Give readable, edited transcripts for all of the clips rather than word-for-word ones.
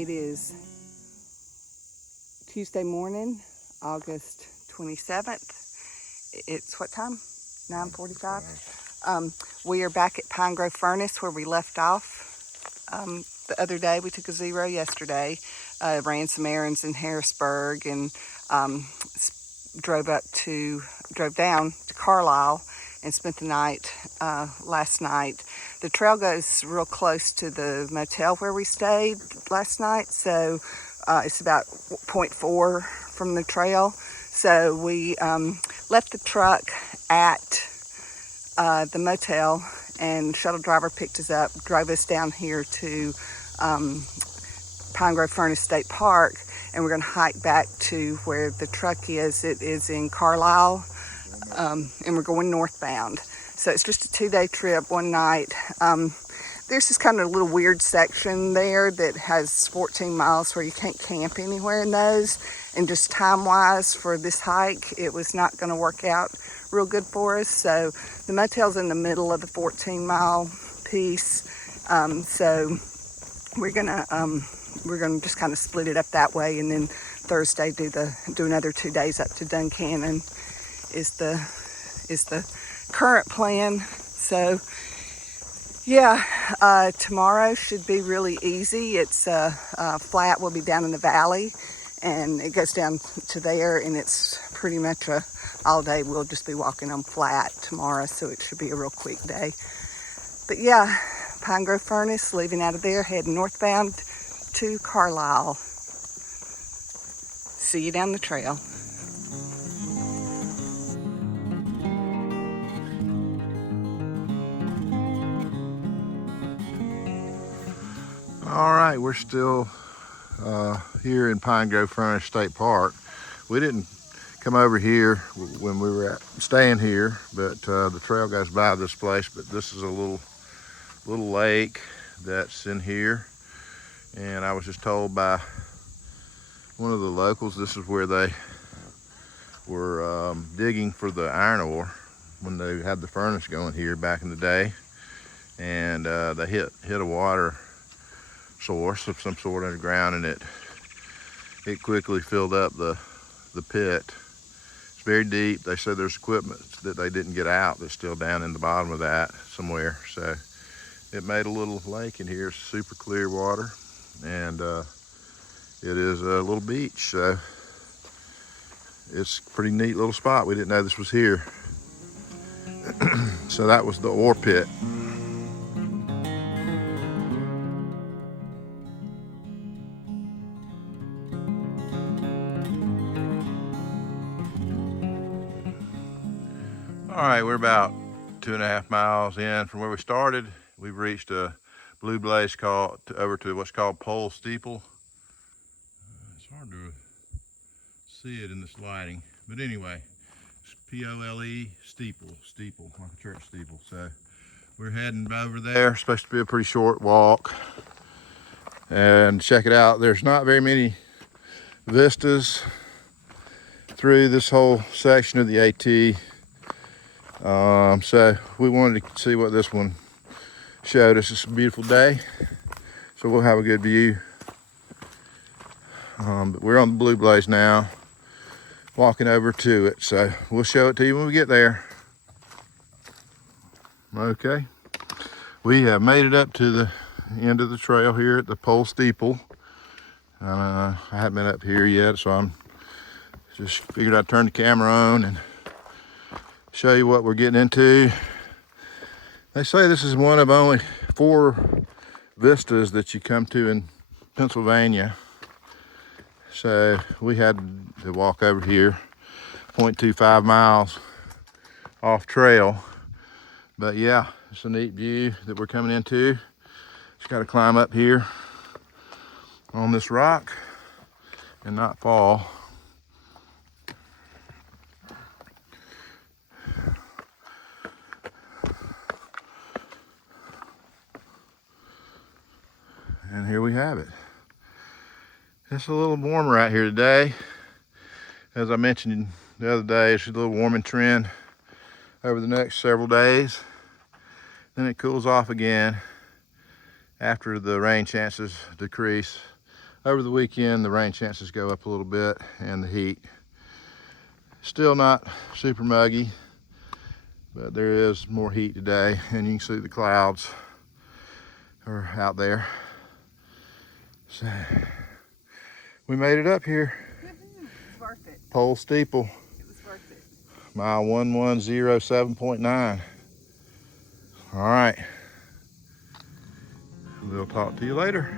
It is Tuesday morning, August 27th. It's what time? 9:45. We are back at Pine Grove Furnace where we left off the other day. We took a zero yesterday, ran some errands in Harrisburg, and drove down to Carlisle and spent the night last night. The trail goes real close to the motel where we stayed last night, so it's about 0.4 from the trail. So we left the truck at the motel, and shuttle driver picked us up, drove us down here to Pine Grove Furnace State Park, and we're going to hike back to where the truck is. It is in Carlisle, and we're going northbound. So it's just a 2-day trip, one night. There's this kind of little weird section there that has 14 miles where you can't camp anywhere in those. And just time-wise for this hike, it was not going to work out real good for us. So the motel's in the middle of the 14-mile piece. So we're gonna just kind of split it up that way, and then Thursday do another 2 days up to Duncannon is the current plan. So yeah, tomorrow should be really easy. It's flat. We'll be down in the valley, and it goes down to there, and it's pretty much all day. We'll just be walking on flat tomorrow, so it should be a real quick day. But yeah, Pine Grove Furnace, leaving out of there, heading northbound to Carlisle. See you down the trail. All right, we're still here in Pine Grove Furnace State Park. We didn't come over here when we were staying here, but the trail goes by this place. But this is a little lake that's in here, and I was just told by one of the locals this is where they were digging for the iron ore when they had the furnace going here back in the day, and they hit a water source of some sort underground, and it quickly filled up the pit. It's very deep. They said there's equipment that they didn't get out that's still down in the bottom of that somewhere. So it made a little lake in here. It's super clear water, and it is a little beach. So it's a pretty neat little spot. We didn't know this was here. So that was the ore pit. All right, we're about 2.5 miles in from where we started. We've reached a blue blaze over to what's called Pole Steeple. It's hard to see it in this lighting, but anyway, it's P-O-L-E steeple, like a church steeple. So we're heading over there. It's supposed to be a pretty short walk. And check it out, there's not very many vistas through this whole section of the AT. So we wanted to see what this one showed us. It's a beautiful day, so we'll have a good view. But we're on the blue blaze now, walking over to it, so we'll show it to you when we get there. Okay, we have made it up to the end of the trail here at the Pole Steeple. I haven't been up here yet, so I'm just figured I'd turn the camera on and show you what we're getting into. They say this is one of only 4 vistas that you come to in Pennsylvania. So we had to walk over here 0.25 miles off trail. But yeah, it's a neat view that we're coming into. Just got to climb up here on this rock and not fall. And here we have it. It's a little warmer out here today. As I mentioned the other day, it's a little warming trend over the next several days. Then it cools off again after the rain chances decrease over the weekend, the rain chances go up a little bit and the heat. Still not super muggy, but there is more heat today, and you can see the clouds are out there. So we made it up here. It was worth it. Pole steeple. It was worth it. Mile 1107.9. All right. We'll talk to you later.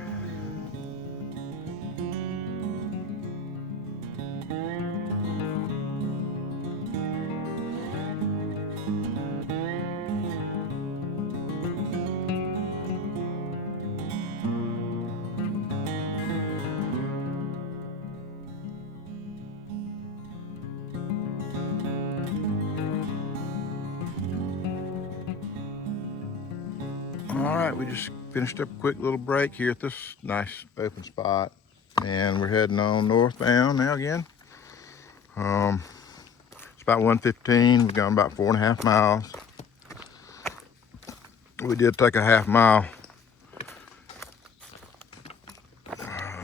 All right, we just finished up a quick little break here at this nice open spot, and we're heading on northbound now again. It's about 1:15. We've gone about 4.5 miles. We did take a half-mile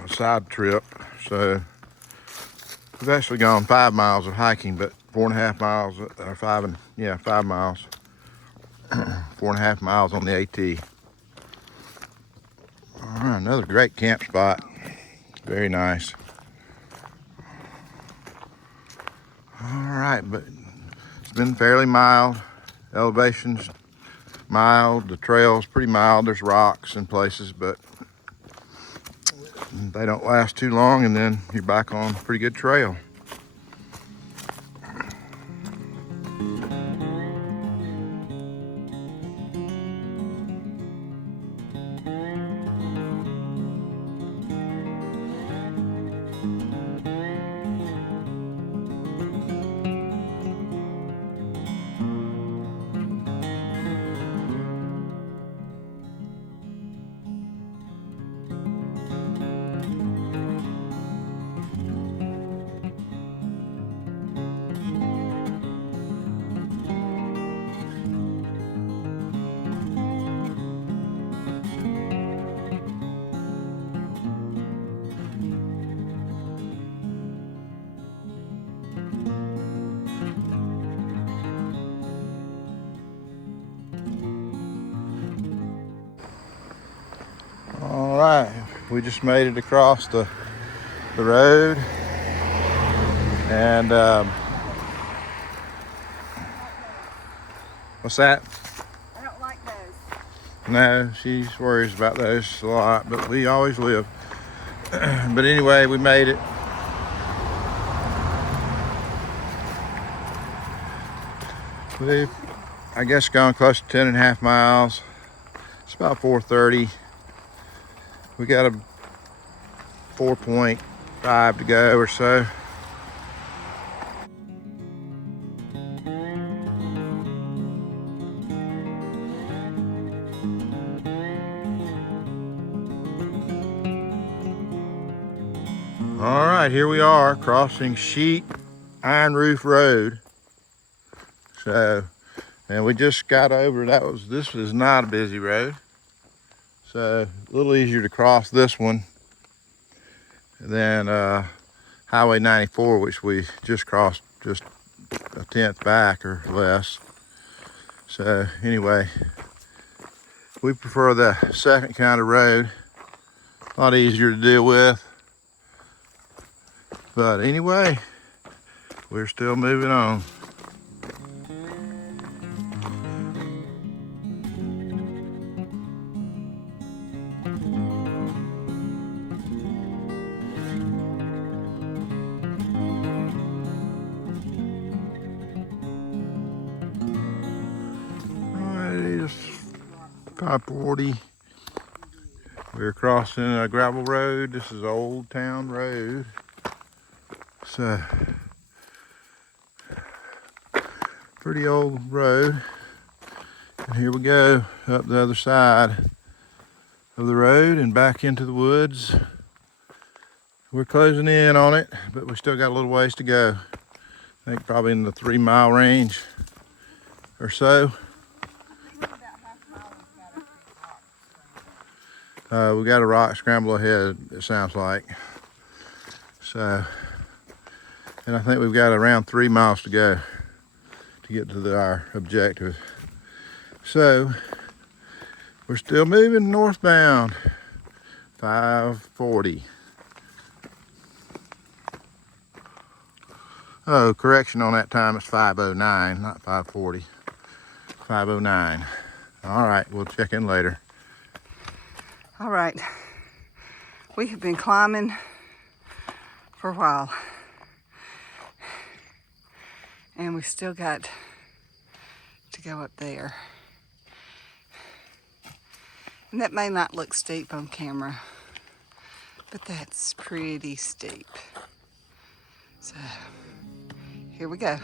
side trip, so we've actually gone 5 miles of hiking, but 4.5 miles, or 5 miles. 4.5 miles on the AT. All right, another great camp spot. Very nice. All right, but it's been fairly mild. Elevation's mild. The trail's pretty mild. There's rocks in places, but they don't last too long, and then you're back on a pretty good trail. All right, we just made it across the road, and what's that? I don't like those. No, she worries about those a lot, but we always live. But anyway, we made it. We've, I guess, gone close to 10.5 miles. It's about 4:30. We got a 4.5 to go or so. All right, here we are crossing Sheet Iron Roof Road. So, and we just got over, this was not a busy road. So a little easier to cross this one than Highway 94, which we just crossed just a tenth back or less. So anyway, we prefer the second kind of road. A lot easier to deal with. But anyway, we're still moving on. Alright, it's 5:40. We're crossing a gravel road. This is Old Town Road. So, pretty old road. And here we go up the other side of the road and back into the woods. We're closing in on it, but we still got a little ways to go. I think probably in the 3-mile range or so. We got a rock scramble ahead, it sounds like. So, and I think we've got around 3 miles to go to get to our objective. So, we're still moving northbound. 540. Oh, correction on that time, it's 509, not 540. 509. All right, we'll check in later. All right, we have been climbing for a while, and we still got to go up there. And that may not look steep on camera, but that's pretty steep. So here we go.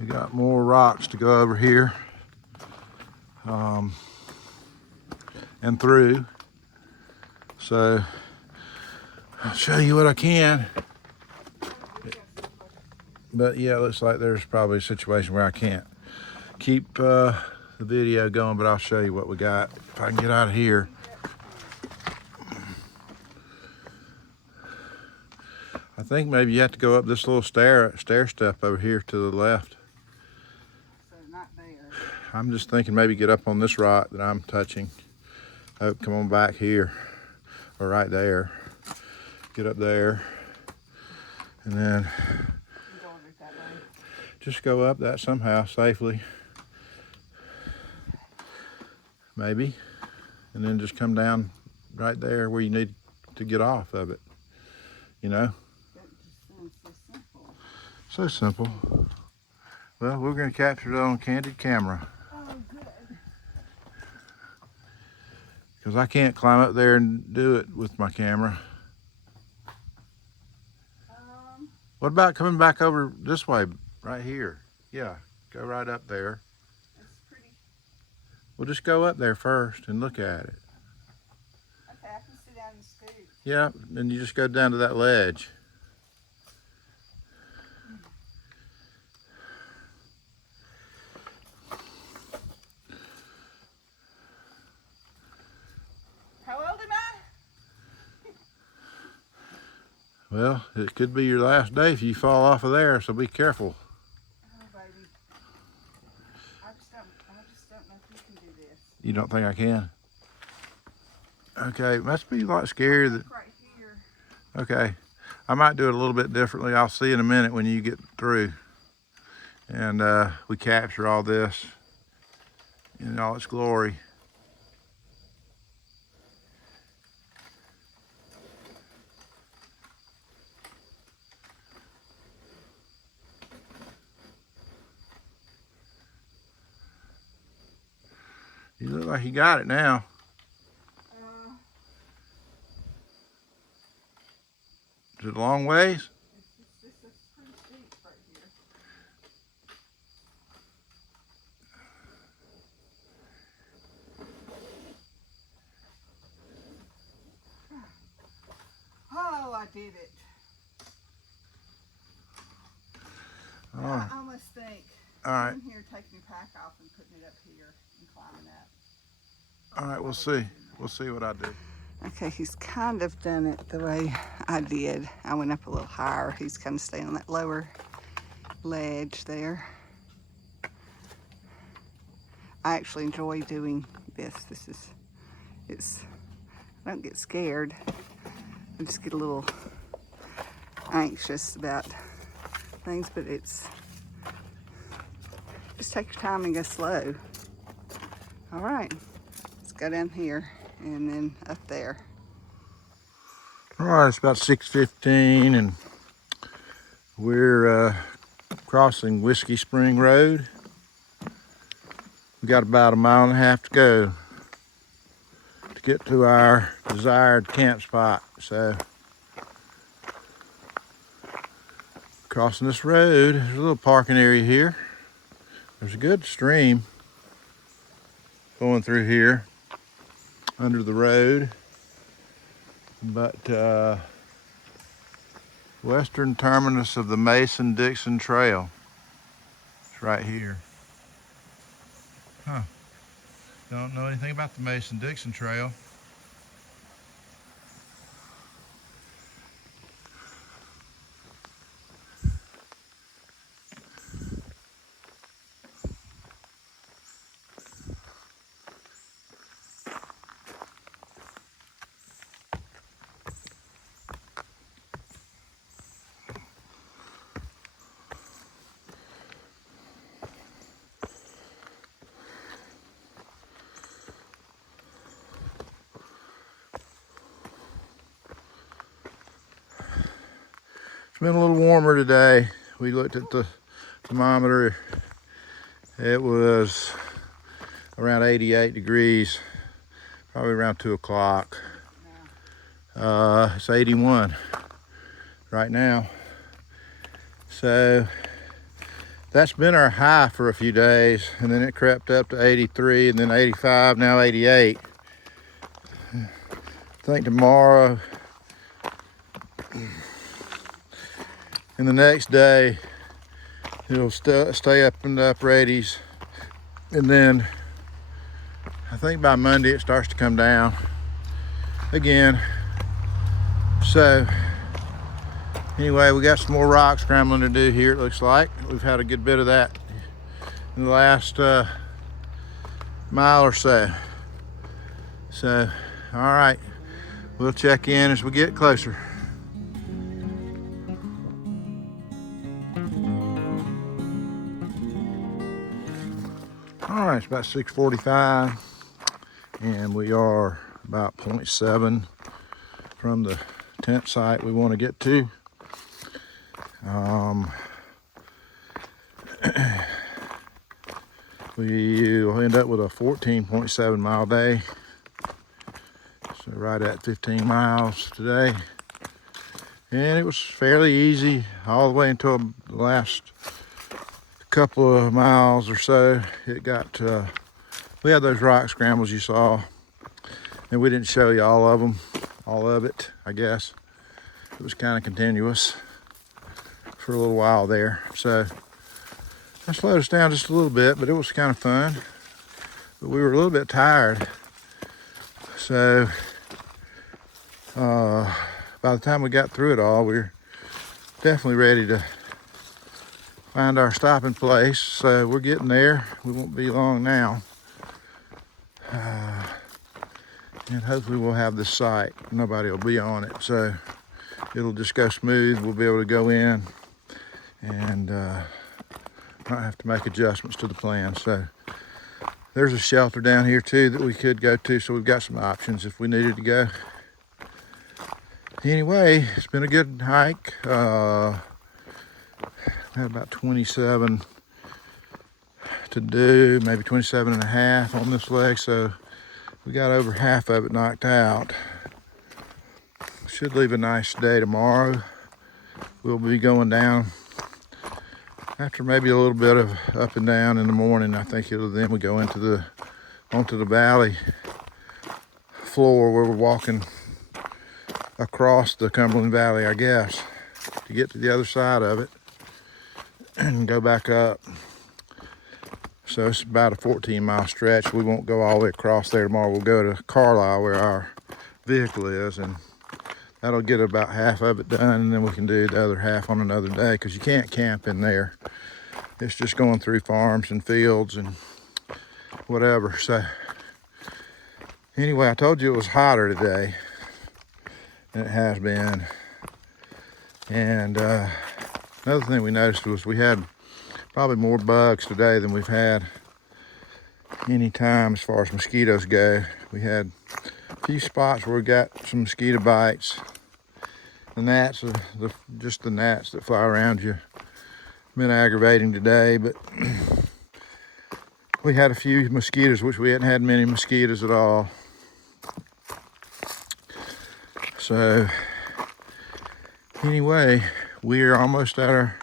We got more rocks to go over here and through. So I'll show you what I can. But yeah, it looks like there's probably a situation where I can't keep the video going, but I'll show you what we got if I can get out of here. I think maybe you have to go up this little stair step over here to the left. So not there. I'm just thinking maybe get up on this rock that I'm touching. Oh, come on back here, or right there. Get up there, and then just go up that somehow safely. Maybe, and then just come down right there where you need to get off of it. You know? That just sounds so simple. So simple. Well, we're going to capture it on candid camera. Oh, good. Because I can't climb up there and do it with my camera. What about coming back over this way, right here? Yeah, go right up there. That's pretty. We'll just go up there first and look at it. Okay, I can sit down and scoot. Yeah, and you just go down to that ledge. How old am I? Well, it could be your last day if you fall off of there, so be careful. Oh, baby. I just don't know if you can do this. You don't think I can? Okay, it must be a lot scary. Right here. Okay, I might do it a little bit differently. I'll see in a minute when you get through. And we capture all this. in all its glory. You look like you got it now. Is it a long ways? It's pretty steep right here. Oh, I did it. Oh. I almost think All right. in here, taking your pack off and putting it up here and climbing up. All right, we'll see. We'll see what I do. Okay, he's kind of done it the way I did. I went up a little higher. He's kind of staying on that lower ledge there. I actually enjoy doing this. I don't get scared. I just get a little anxious about things, but just take your time and go slow. All right, let's go down here and then up there. All right, it's about 6:15 and we're crossing Whiskey Spring Road. We got about 1.5 miles to go to get to our desired camp spot. So crossing this road, there's a little parking area here. There's a good stream going through here under the road. But western terminus of the Mason-Dixon Trail. It's right here. Huh. Don't know anything about the Mason-Dixon Trail. It's been a little warmer today. We looked at the thermometer. It was around 88 degrees, probably around 2 o'clock. It's 81 right now. So that's been our high for a few days, and then it crept up to 83 and then 85, now 88. I think tomorrow and the next day it'll stay up in the upper 80s, and then I think by Monday it starts to come down again. So anyway, we got some more rock scrambling to do here, it looks like. We've had a good bit of that in the last mile or so. So, all right, we'll check in as we get closer. All right, it's about 6:45 and we are about 0.7 from the tent site we want to get to. We'll end up with a 14.7 mile day. So right at 15 miles today. And it was fairly easy all the way until the last couple of miles or so. It got, we had those rock scrambles you saw. And we didn't show you all of it, I guess. It was kind of continuous for a little while there. So that slowed us down just a little bit, but it was kind of fun. But we were a little bit tired. So by the time we got through it all, we were definitely ready to find our stopping place. So we're getting there. We won't be long now. And hopefully we'll have this site. Nobody will be on it. So it'll just go smooth. We'll be able to go in and not have to make adjustments to the plan. So There's a shelter down here too that we could go to, so we've got some options if we needed to go. Anyway, it's been a good hike. Had about 27 to do, maybe 27 and a half on this leg, so we got over half of it knocked out. Should leave a nice day tomorrow. We'll be going down after maybe a little bit of up and down in the morning. I think then we go onto the valley floor where we're walking across the Cumberland Valley, I guess, to get to the other side of it and go back up. So it's about a 14-mile stretch. We won't go all the way across there tomorrow. We'll go to Carlisle where our vehicle is, and that'll get about half of it done, and then we can do the other half on another day, because you can't camp in there. It's just going through farms and fields and whatever. So anyway, I told you it was hotter today than it has been. And another thing we noticed was we had probably more bugs today than we've had any time as far as mosquitoes go. We had a few spots where we got some mosquito bites. The gnats, just the gnats that fly around you, been aggravating today, but we had a few mosquitoes, which we hadn't had many mosquitoes at all. So anyway, we're almost at our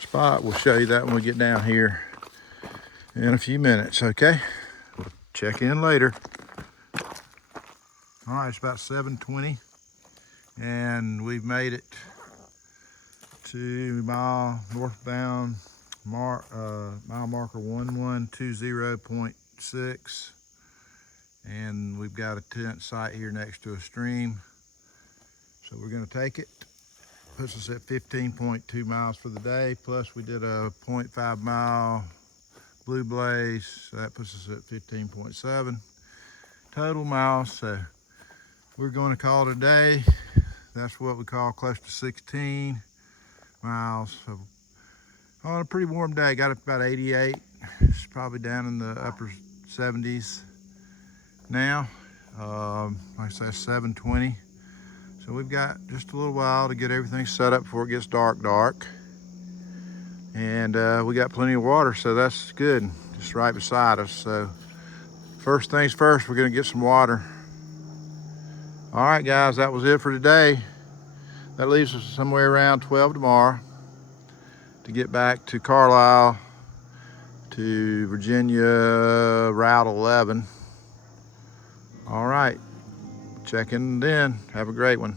spot. We'll show you that when we get down here in a few minutes, okay? We'll check in later. All right, it's about 7:20, and we've made it to mile northbound mile marker 1120.6, and we've got a tent site here next to a stream, so we're going to take it. Puts us at 15.2 miles for the day, plus we did a 0.5 mile blue blaze, so that puts us at 15.7 total miles. So we're going to call it a day. That's what we call close to 16 miles. So on a pretty warm day, got up about 88. It's probably down in the upper 70s now. Like I said, 7:20. So we've got just a little while to get everything set up before it gets dark. And we got plenty of water, so that's good, just right beside us. So first things first, we're gonna get some water. All right, guys, that was it for today. That leaves us somewhere around 12 tomorrow to get back to Carlisle to Virginia Route 11. All right, check in then. Have a great one.